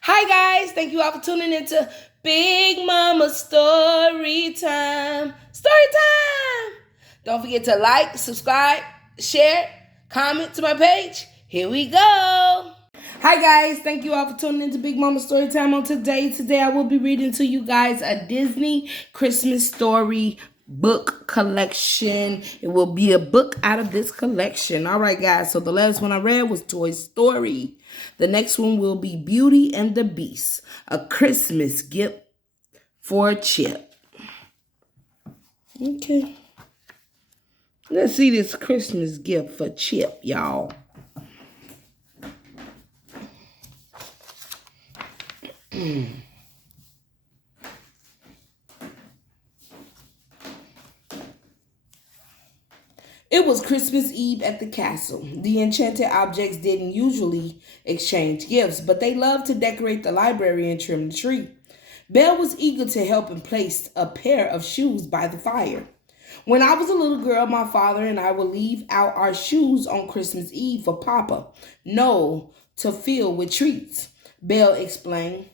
Hi guys, thank you all for tuning into Big Mama Story Time. Story Time! Don't forget to like, subscribe, share, comment to my page. Here we go. Hi guys, thank you all for tuning into Big Mama Story Time on today. Today I will be reading to you guys a Disney Christmas story book collection. It will be a book out of this collection. All right, guys. So the last one I read was Toy Story. The next one will be Beauty and the Beast, a Christmas gift for Chip. Okay. Let's see this Christmas gift for Chip, y'all. It was Christmas Eve at the castle. The Enchanted Objects didn't usually exchange gifts, but they loved to decorate the library and trim the tree. Belle was eager to help and placed a pair of shoes by the fire. When I was a little girl, my father and I would leave out our shoes on Christmas Eve for Papa Noel to fill with treats, Belle explained.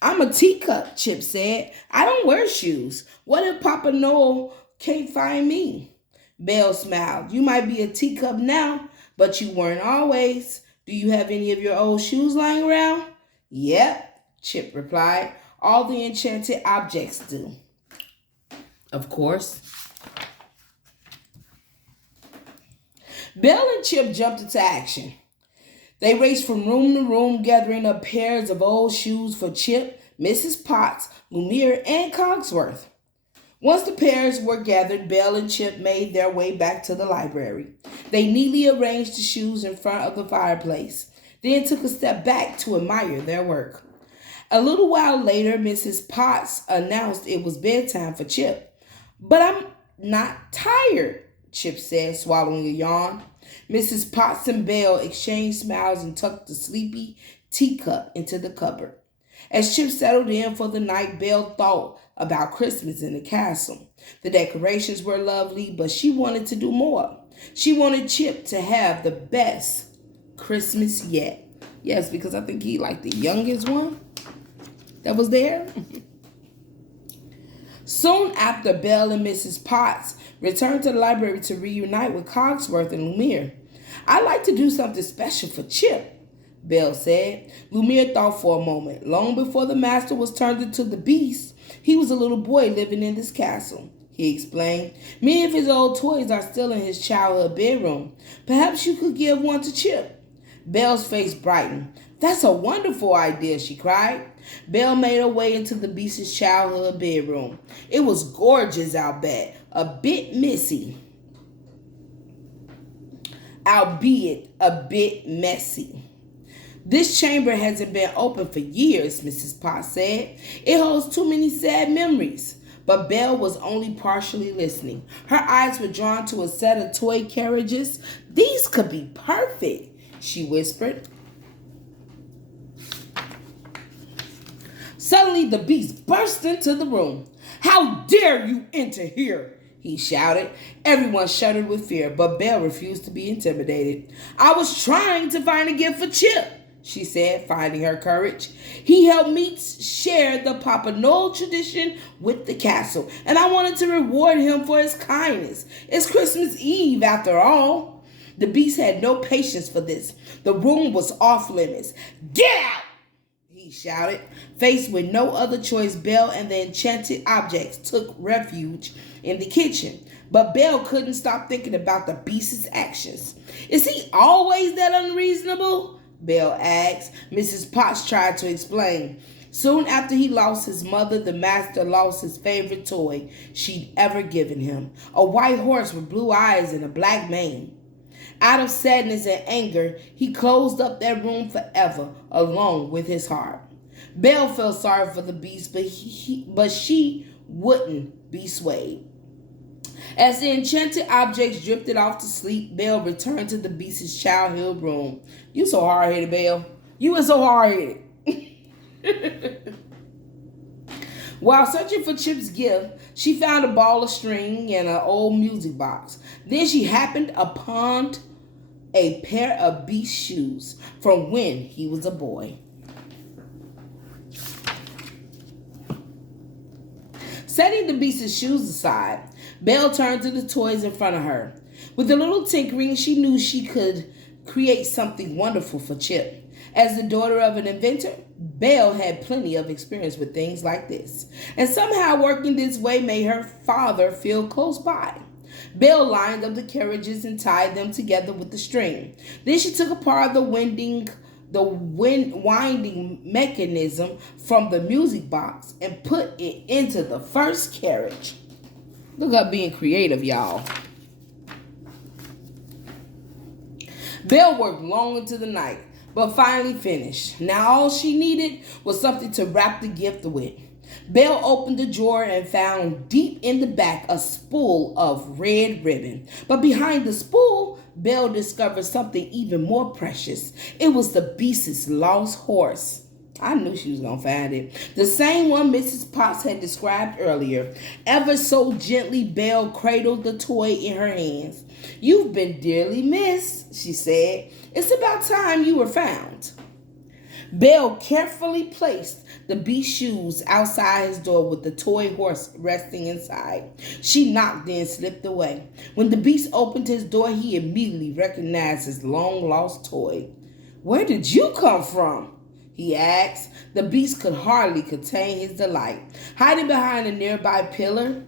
I'm a teacup, Chip said. I don't wear shoes. What if Papa Noel can't find me? Belle smiled. You might be a teacup now, but you weren't always. Do you have any of your old shoes lying around? Yep, Chip replied. All the enchanted objects do. Of course. Belle and Chip jumped into action. They raced from room to room, gathering up pairs of old shoes for Chip, Mrs. Potts, Lumiere, and Cogsworth. Once the pairs were gathered, Belle and Chip made their way back to the library. They neatly arranged the shoes in front of the fireplace, then took a step back to admire their work. A little while later, Mrs. Potts announced it was bedtime for Chip. But I'm not tired, Chip said, swallowing a yawn. Mrs. Potts and Belle exchanged smiles and tucked the sleepy teacup into the cupboard. As Chip settled in for the night, Belle thought about Christmas in the castle. The decorations were lovely, but she wanted to do more. She wanted Chip to have the best Christmas yet. Yes, because I think he like the youngest one that was there. Soon after, Belle and Mrs. Potts returned to the library to reunite with Cogsworth and Lumiere. I'd like to do something special for Chip, Belle said. Lumiere thought for a moment. Long before the master was turned into the beast, he was a little boy living in this castle, he explained. Many of his old toys are still in his childhood bedroom. Perhaps you could give one to Chip. Belle's face brightened. That's a wonderful idea, she cried. Belle made her way into the beast's childhood bedroom. It was gorgeous, I'll bet, a bit messy, albeit a bit messy. This chamber hasn't been open for years, Mrs. Potts said. It holds too many sad memories. But Belle was only partially listening. Her eyes were drawn to a set of toy carriages. These could be perfect, she whispered. Suddenly, the beast burst into the room. How dare you enter here? He shouted. Everyone shuddered with fear, but Belle refused to be intimidated. I was trying to find a gift for Chip, she said, finding her courage. He helped me share the Papa Noel tradition with the castle, and I wanted to reward him for his kindness. It's Christmas Eve, after all. The beast had no patience for this. The room was off limits. Get out! He shouted. Faced with no other choice, Belle and the enchanted objects took refuge in the kitchen. But Belle couldn't stop thinking about the beast's actions. Is he always that unreasonable? Belle asked. Mrs. Potts tried to explain. Soon after he lost his mother, the master lost his favorite toy she'd ever given him, a white horse with blue eyes and a black mane. Out of sadness and anger, he closed up that room forever, alone with his heart. Belle felt sorry for the beast, but she wouldn't be swayed. As the enchanted objects drifted off to sleep, Belle returned to the beast's childhood room. You so hard-headed, Belle. You were so hard-headed. While searching for Chip's gift, she found a ball of string and an old music box. Then she happened upon a pair of beast shoes from when he was a boy. Setting the beast's shoes aside, Belle turned to the toys in front of her. With a little tinkering, she knew she could create something wonderful for Chip. As the daughter of an inventor, Belle had plenty of experience with things like this, and somehow working this way made her father feel close by. Belle lined up the carriages and tied them together with the string. Then she took apart the winding mechanism from the music box and put it into the first carriage. Look up being creative, y'all. Belle worked long into the night, but finally finished. Now all she needed was something to wrap the gift with. Belle opened the drawer and found deep in the back a spool of red ribbon. But behind the spool, Belle discovered something even more precious. It was the beast's lost horse. I knew she was going to find it. The same one Mrs. Potts had described earlier. Ever so gently, Belle cradled the toy in her hands. "You've been dearly missed," she said. "It's about time you were found." Belle carefully placed the beast's shoes outside his door with the toy horse resting inside. She knocked, then slipped away. When the beast opened his door, he immediately recognized his long-lost toy. "Where did you come from?" he asked. The beast could hardly contain his delight. Hiding behind a nearby pillar,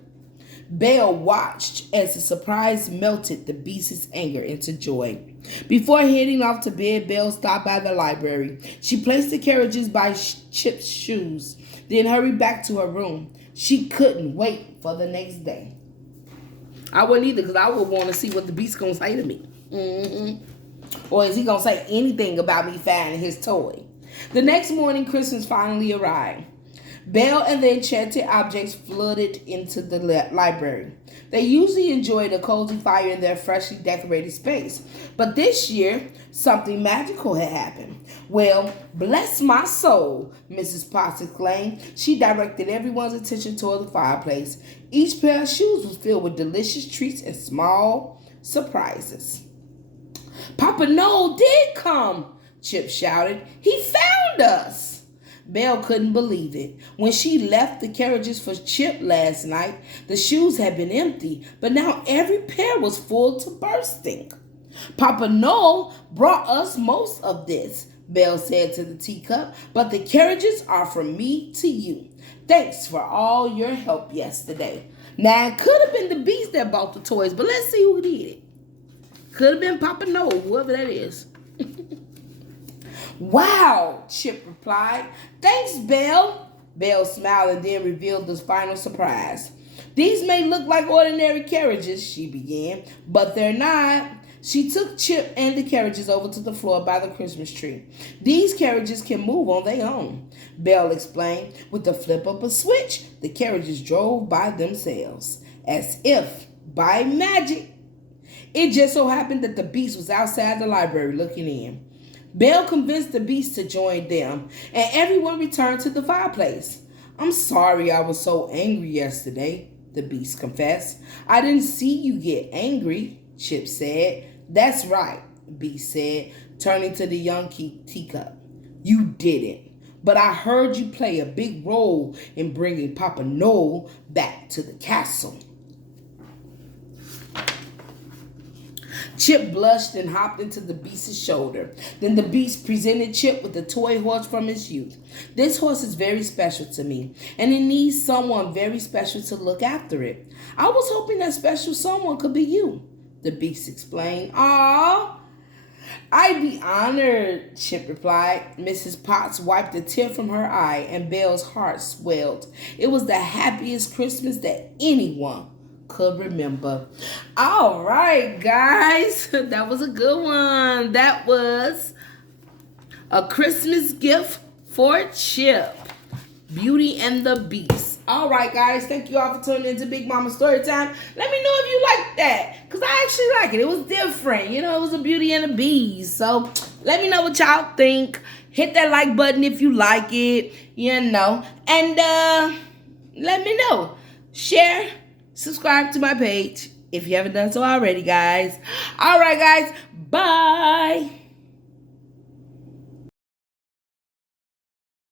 Belle watched as the surprise melted the beast's anger into joy. Before heading off to bed, Belle stopped by the library. She placed the carriages by Chip's shoes, then hurried back to her room. She couldn't wait for the next day. I wouldn't either, because I would want to see what the beast's going to say to me. Or is he going to say anything about me finding his toy? The next morning, Christmas finally arrived. Belle and the Enchanted Objects flooded into the library. They usually enjoyed a cozy fire in their freshly decorated space, but this year, something magical had happened. "Well, bless my soul," Mrs. Potts exclaimed. She directed everyone's attention toward the fireplace. Each pair of shoes was filled with delicious treats and small surprises. "Papa Noel did come," Chip shouted. "He found us." Belle couldn't believe it. When she left the carriages for Chip last night, the shoes had been empty, but now every pair was full to bursting. "Papa Noel brought us most of this," Belle said to the teacup, "but the carriages are from me to you. Thanks for all your help yesterday." Now, it could have been the beast that bought the toys, but let's see who did it. Could have been Papa Noel, whoever that is. "Wow," Chip replied. "Thanks, Belle." Belle smiled and then revealed the final surprise. "These may look like ordinary carriages," she began, "but they're not." She took Chip and the carriages over to the floor by the Christmas tree. "These carriages can move on their own," Belle explained. With the flip of a switch, the carriages drove by themselves, as if by magic. It just so happened that the beast was outside the library looking in. Belle convinced the beast to join them, and everyone returned to the fireplace. "I'm sorry I was so angry yesterday," the beast confessed. "I didn't see you get angry," Chip said. "That's right," the beast said, turning to the young teacup. "You didn't, but I heard you play a big role in bringing Papa Noel back to the castle." Chip blushed and hopped into the beast's shoulder. Then the beast presented Chip with a toy horse from his youth. "This horse is very special to me, and it needs someone very special to look after it. I was hoping that special someone could be you," the beast explained. "Aw, I'd be honored," Chip replied. Mrs. Potts wiped a tear from her eye, and Belle's heart swelled. It was the happiest Christmas that anyone could remember. All right, guys, that was a good one. That was A Christmas Gift for Chip, Beauty and the Beast. All right, guys, thank you all for tuning into Big Mama Storytime. Let me know if you like that, because I actually like it. It was different. You know, it was a Beauty and a Beast. So let me know what y'all think. Hit that like button if you like it, you know. And let me know. Share, subscribe to my page if you haven't done so already, guys. All right, guys. Bye.